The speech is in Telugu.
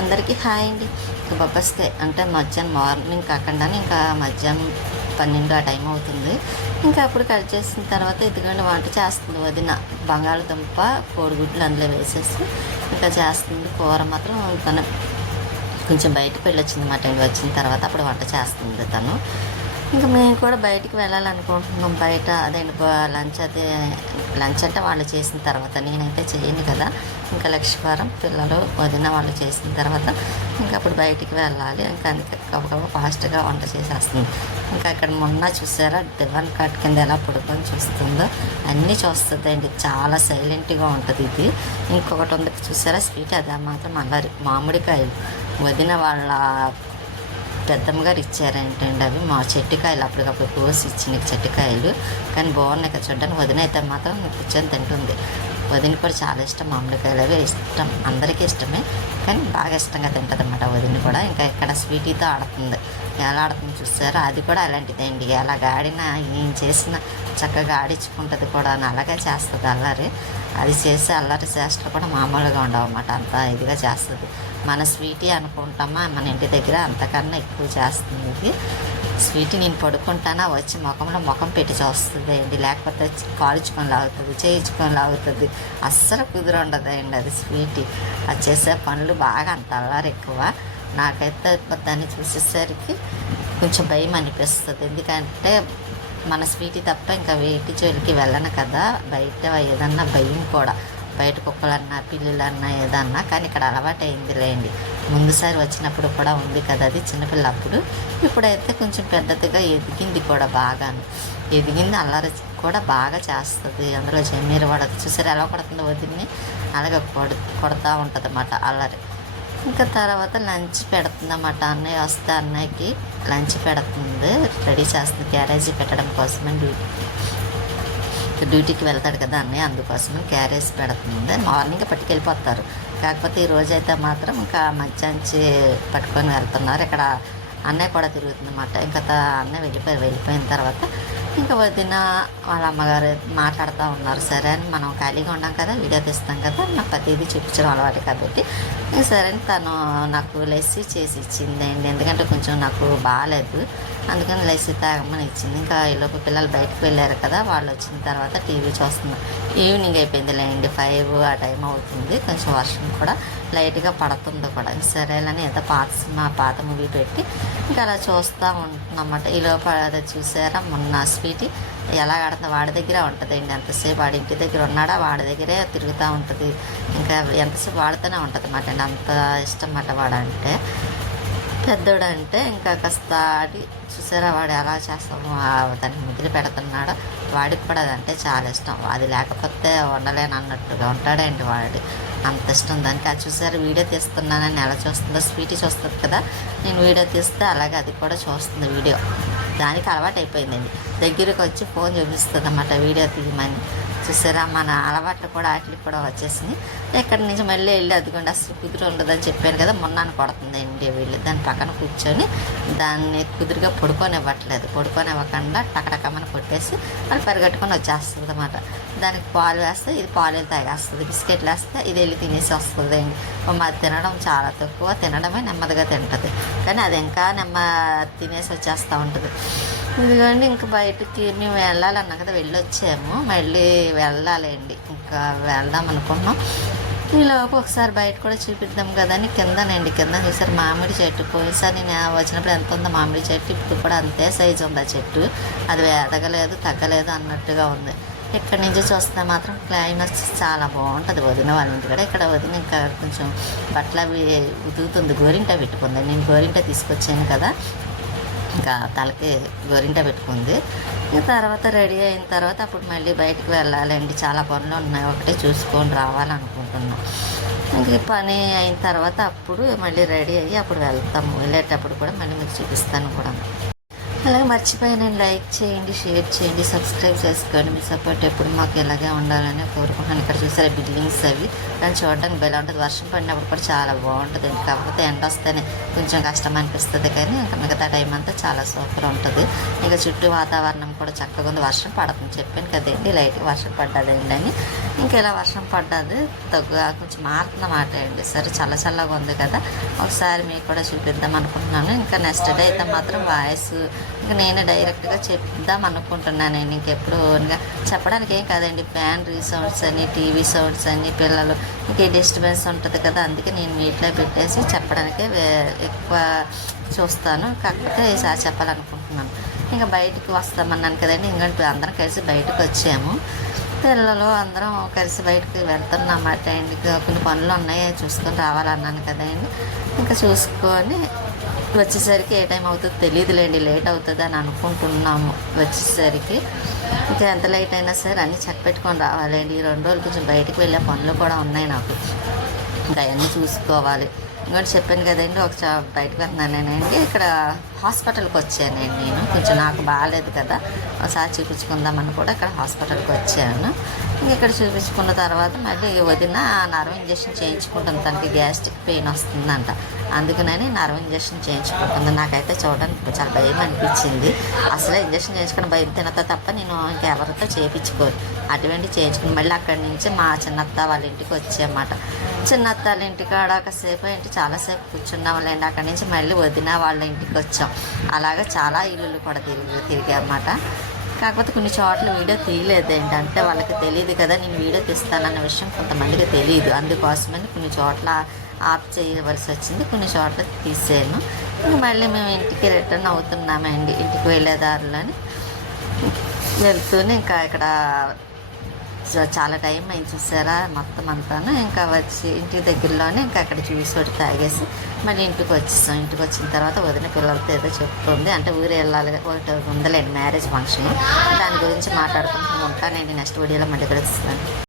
అందరికీ హాయ్ అండి. ఇంకా బొబ్బస్కాయ అంటే మధ్యాహ్నం మార్నింగ్ కాకుండా ఇంకా మధ్యాహ్నం పన్నెండు ఆ టైం అవుతుంది. ఇంకా అప్పుడు కట్ చేసిన తర్వాత ఎందుకంటే వంట చేస్తుంది వదిన. బంగాళదుంప కోడిగుడ్లు అందులో వేసేసి ఇంకా చేస్తుంది. కూర మాత్రం తను కొంచెం బయటకు వెళ్ళొచ్చింది మాట టైం వచ్చిన తర్వాత అప్పుడు వంట చేస్తుంది తను. ఇంకా మేము కూడా బయటికి వెళ్ళాలనుకుంటున్నాం. బయట అదే లంచ్ అదే లంచ్ అంటే వాళ్ళు చేసిన తర్వాత నేనైతే చేయను కదా. ఇంకా లక్ష్మీవారం పిల్లలు వదిన వాళ్ళు చేసిన తర్వాత ఇంకా అప్పుడు బయటికి వెళ్ళాలి. ఇంకా అందుకే గబగబా ఫాస్ట్గా వంట చేసేస్తుంది. ఇంకా ఇక్కడ మొన్న చూసారా దివాన్ కట్ కింద ఎలా పడుకొని చూస్తుందో. అన్నీ చూస్తుందండి. చాలా సైలెంట్గా ఉంటుంది ఇది. ఇంకొకటి ఉంది. చూసారా స్వీట్ అదే మాత్రం అల్లరి. మామిడికాయలు. వదిన వాళ్ళ పెద్దమ్మ గారు ఇచ్చారేంటండి అవి. మా చెట్టుకాయలు అప్పటికప్పుడు కోసి ఇచ్చిన చెట్టుకాయలు. కానీ బాగున్నాయి కదా చూడడానికి. వదిన అయితే మాత్రం కూర్చొని తింటుంది. వదిన కూడా చాలా ఇష్టం. మామిడికాయలు అవి ఇష్టం. అందరికీ ఇష్టమే. కానీ బాగా ఇష్టంగా తింటుంది అన్నమాట వదిన కూడా. ఇంకా ఇక్కడ స్వీటీతో ఆడుతుంది. ఎలా చూసారా? అది కూడా అలాంటిదండి ఎలా ఆడినా ఏం చేసినా చక్కగా ఆడించుకుంటుంది కూడా అని అలాగే చేస్తుంది అల్లరి. అది చేసే అల్లరి చేష్టలు కూడా మామూలుగా ఉండవు అన్నమాట అంత ఇదిగా చేస్తుంది. మన స్వీటీ అనుకుంటామా? మన ఇంటి దగ్గర అంతకన్నా ఎక్కువ చేస్తుంది ఇది. స్వీటీ నేను పడుకుంటానా? వచ్చి ముఖంలో ముఖం పెట్టి చూస్తుంది అండి. లేకపోతే కాల్చుకొని లాగుతుంది చేయించుకొని లాగుతుంది. అస్సలు కుదురుండదు అండి అది స్వీటీ. అది చేసే పనులు బాగా అంత అల్లరి ఎక్కువ. నాకైతే దాన్ని చూసేసరికి కొంచెం భయం అనిపిస్తుంది. ఎందుకంటే మన స్వీట్ తప్ప ఇంకా వేటి జోలికి వెళ్ళను కదా. బయట ఏదన్నా భయం కూడా. బయట కుక్కలన్నా పిల్లులన్నా ఏదన్నా. కానీ ఇక్కడ అలవాటు అయింది లేండి ముందుసారి వచ్చినప్పుడు కూడా ఉంది కదా అది చిన్నపిల్ల అప్పుడు ఇప్పుడైతే కొంచెం పెద్దదిగా ఎదిగింది కూడా బాగాను. ఎదిగింది అల్లరి కూడా బాగా చేస్తుంది. అందులో జమీర పడదు. చూసారు ఎలా కొడుతుందో వదిలిని అలాగే కొడు కొడతా ఉంటుంది అన్నమాట అల్లరి. ఇంకా తర్వాత లంచ్ పెడుతుందన్నమాట. అన్నయ్య వస్తే అన్నయ్యకి లంచ్ పెడుతుంది. రెడీ చేస్తుంది. క్యారేజీ పెట్టడం కోసమే డ్యూటీ డ్యూటీకి వెళ్తాడు కదా అన్నయ్య. అందుకోసమే క్యారేజ్ పెడుతుంది. మార్నింగ్ పట్టుకెళ్ళిపోతారు. కాకపోతే ఈ రోజు అయితే మాత్రం ఇంకా మధ్యాహ్నం పట్టుకొని వెళ్తున్నారు. ఇక్కడ అన్నయ్య కూడా తిరుగుతుందన్నమాట. ఇంకా అన్నయ్య వెళ్ళిపోయి వెళ్ళిపోయిన తర్వాత ఇంకా వదిన వాళ్ళ అమ్మగారు మాట్లాడుతూ ఉన్నారు సరే అని మనం ఖాళీగా ఉన్నాం కదా వీడియో తీస్తాం కదా నాకు ప్రతిదీ చూపించడం అలవాటు కాబట్టి సరే అని తను నాకు లెస్సీ చేసి ఇచ్చిందండి ఎందుకంటే కొంచెం నాకు బాగాలేదు. అందుకని లెస్సీ తాగమని ఇచ్చింది. ఇంకా ఈలోపు పిల్లలు బయటకు వెళ్ళారు కదా వాళ్ళు వచ్చిన తర్వాత టీవీ చూస్తున్నాం ఈవినింగ్ అయిపోయింది లేండి ఫైవ్ ఆ టైం అవుతుంది. కొంచెం వర్షం కూడా లైట్గా పడుతుంది కూడా. సరేలని ఏదో పాత సినిమా పాత మూవీ పెట్టి ఇంకా అలా చూస్తూ ఉంటున్నమాట. ఈ లోపల అదే చూసారా మొన్న స్వీటీ ఎలా ఆడుతుంది వాడి దగ్గర ఉంటుందండి. ఎంతసేపు వాడి ఇంటి దగ్గర ఉన్నాడా వాడి దగ్గరే తిరుగుతూ ఉంటుంది. ఇంకా ఎంతసేపు వాడుతూనే ఉంటుంది అన్నమాట అండి అంత ఇష్టం మాట వాడంటే. పెద్దోడు అంటే ఇంకా కాస్త ఆడి చూసారా వాడు ఎలా చేస్తామో దాన్ని ముద్దులు పెడుతున్నాడు వాడికి కూడా అదంటే చాలా ఇష్టం. అది లేకపోతే ఉండలేను అన్నట్టుగా ఉంటాడండి వాడు. అంత ఇష్టం దానికి. అది చూసారా వీడియో తీస్తున్నానని ఎలా చూస్తుందో స్వీటీ చూస్తుంది కదా నేను వీడియో తీస్తే అలాగే అది కూడా చూస్తుంది వీడియో. దానికి అలవాటు అయిపోయిందండి. దగ్గరకు వచ్చి ఫోన్ చూపిస్తుంది అన్నమాట వీడియో తీయమని. చూసారా మన అలవాట్లు కూడా వాటికి కూడా వచ్చేసింది. ఎక్కడి నుంచి మళ్ళీ వెళ్ళి అదిగోండి అసలు కుదురు ఉండదని చెప్పాను కదా మొన్నాను కొడుతుంది వీళ్ళు. దాని పక్కన కూర్చొని దాన్ని కుదురుగా పడుకోనివ్వట్లేదు. పడుకోనివ్వకుండా టకటకమని కొట్టేసి అది పరిగెట్టుకొని వచ్చేస్తుంది అనమాట దానికి పాలు వేస్తే ఇది పాలు తాగేస్తుంది బిస్కెట్లు వేస్తే ఇది వెళ్ళి తినేసి వస్తుంది అండి మాది తినడం చాలా తక్కువ తినడమే నెమ్మదిగా తింటుంది. కానీ అది ఇంకా నెమ్మ తినేసి వచ్చేస్తూ ఉంటుంది. ఇదిగోండి ఇంకా బయటికి మేము వెళ్ళాలన్నా కదా వెళ్ళొచ్చాము. మళ్ళీ వెళ్ళాలండి. ఇంకా వెళ్దాం అనుకున్నాం. ఈలోపు ఒకసారి బయట కూడా చూపిద్దాం కదని కిందనండి. కింద చూసారు మామిడి చెట్టు. పోయిసారి నేను వచ్చినప్పుడు ఎంత ఉందో మామిడి చెట్టు ఇప్పుడు కూడా అంతే సైజు ఉంది ఆ చెట్టు. అది ఎదగలేదు తగ్గలేదు అన్నట్టుగా ఉంది. ఇక్కడ నుంచి చూస్తే మాత్రం క్లైమాక్స్ చాలా బాగుంటుంది. వదిన వాళ్ళ ఇంటి కూడా ఇక్కడ వదిన ఇంకా కొంచెం బట్టలు అవి ఉతుకుతుంది. గోరింట పెట్టుకుంది. నేను గోరింట తీసుకొచ్చాను కదా. ఇంకా తలకి గోరింట పెట్టుకుంది. తర్వాత రెడీ అయిన తర్వాత అప్పుడు మళ్ళీ బయటికి వెళ్ళాలండి. చాలా పనులు ఉన్నాయి. ఒకటే చూసుకొని రావాలనుకుంటున్నాం. ఇంక పని అయిన తర్వాత అప్పుడు మళ్ళీ రెడీ అయ్యి అప్పుడు వెళ్తాము. వెళ్ళేటప్పుడు కూడా మళ్ళీ మీకు చూపిస్తాను కూడా. అలాగే మర్చిపోయాను లైక్ చేయండి షేర్ చేయండి సబ్స్క్రైబ్ చేసుకోండి. మీ సపోర్ట్ ఎప్పుడు మాకు ఇలాగే ఉండాలని కోరుకుంటున్నాను. ఇక్కడ చూసారా బిల్డింగ్స్ అవి. దాన్ని చూడడానికి బెలా ఉంటుంది. వర్షం పడినప్పుడు కూడా చాలా బాగుంటుంది. కాకపోతే ఎండ వస్తేనే కొంచెం కష్టం అనిపిస్తుంది. కానీ ఇంకా మిగతా టైం అంతా చాలా సూపర్ ఉంటుంది. ఇక చుట్టూ వాతావరణం కూడా చక్కగా ఉంది. వర్షం పడుతుంది చెప్పాను కదండి. లైట్గా వర్షం పడ్డదండి అని. ఇంకా ఇలా వర్షం పడ్డది. తగ్గు కొంచెం మారుతుందన్నమాట అండి. సరే చల్ల చల్లగా ఉంది కదా. ఒకసారి మీకు కూడా చూపిద్దాం అనుకుంటున్నాను. ఇంకా నెక్స్ట్ డే అయితే మాత్రం వాయిస్ ఇంకా నేను డైరెక్ట్గా చెప్దాం అనుకుంటున్నానండి ఇంకెప్పుడు ఇంకా చెప్పడానికి ఏం కాదండి. ఫ్యాన్ రీసౌండ్స్ అని టీవీ సౌండ్స్ అని పిల్లలు ఇంకే డిస్టర్బెన్స్ ఉంటుంది కదా. అందుకే నేను మీట్లో పెట్టేసి చెప్పడానికే వే- ఎక్కువ చూస్తాను. కాకపోతే ఈసారి చెప్పాలనుకుంటున్నాను. ఇంకా బయటికి వస్తామన్నాను కదండి. ఇంకంటే అందరం కలిసి బయటకు వచ్చాము. పిల్లలు అందరం కలిసి బయటకు వెళ్తున్నామాట అండి కొన్ని పనులు ఉన్నాయి చూసుకొని రావాలన్నాను కదండి. ఇంకా చూసుకొని వచ్చేసరికి ఏ టైం అవుతుందో తెలియదులేండి. లేట్ అవుతుంది అని అనుకుంటున్నాము వచ్చేసరికి. ఇంకా ఎంత లేట్ అయినా సరే అన్నీ చెక్ పెట్టుకొని రావాలండి. ఈ రెండు రోజులు కొంచెం బయటకు వెళ్ళే పనులు కూడా ఉన్నాయి నాకు. ఇంకా అవన్నీ చూసుకోవాలి. ఇంకోటి చెప్పాను కదండి ఒక బయటకు వెళ్తున్నానండి ఇక్కడ హాస్పిటల్కి వచ్చానండి నేను. కొంచెం నాకు బాగాలేదు కదా. ఒకసారి చూపించుకుందామని కూడా ఇక్కడ హాస్పిటల్కి వచ్చాను. ఇక్కడ చూపించుకున్న తర్వాత మళ్ళీ వదిన నర్వ్ ఇంజెక్షన్ చేయించుకుంటుంది. తనకి గ్యాస్ట్రిక్ పెయిన్ వస్తుందంట. అందుకనని నర్వ్ ఇంజెక్షన్ చేయించుకుంటుంది. నాకైతే చూడడానికి చాలా భయం అనిపించింది. అసలే ఇంజెక్షన్ చేయించుకుని భయం తినతా తప్ప నేను ఇంకెవరితో చేయించుకోరు అటువంటి చేయించుకుని మళ్ళీ అక్కడి నుంచి మా చిన్నత్త వాళ్ళ ఇంటికి వచ్చామాట. చిన్నత్త వాళ్ళ ఇంటికాడ ఒకసేపు ఏంటి? చాలాసేపు కూర్చున్నాం లేండి. అక్కడి నుంచి మళ్ళీ వదిన వాళ్ళ ఇంటికి వచ్చాం. అలాగా చాలా ఇల్లులు కూడా తిరిగి తిరిగామాట కాకపోతే కొన్ని చోట్ల వీడియో తీయలేదు ఏంటంటే వాళ్ళకి తెలియదు కదా నేను వీడియో తీస్తానన్న విషయం కొంతమందికి తెలియదు. అందుకోసమని కొన్ని చోట్ల ఆఫ్ చేయవలసి వచ్చింది కొన్ని చోట్ల తీసాను ఇంకా మళ్ళీ మేము ఇంటికి రిటర్న్ అవుతున్నామండి. ఇంటికి వెళ్ళే దారిలోని వెళ్తూనే ఇంకా ఇక్కడ సో చాలా టైం అయింది చూసారా? మొత్తం అంతాను. ఇంకా వచ్చి ఇంటి దగ్గరలోనే ఇంకా అక్కడ జ్యూస్ ఒకటి తాగేసి మళ్ళీ ఇంటికి వచ్చేసాం. ఇంటికి వచ్చిన తర్వాత వదిన పిల్లలతో ఏదో చెప్తుంది. అంటే ఊరు వెళ్ళాలి ఒకటి ఉందలేండి మ్యారేజ్ ఫంక్షన్. దాని గురించి మాట్లాడుకుంటూ ఉంటానండి నెక్స్ట్ వీడియోలో మళ్ళీ కలుస్తాను.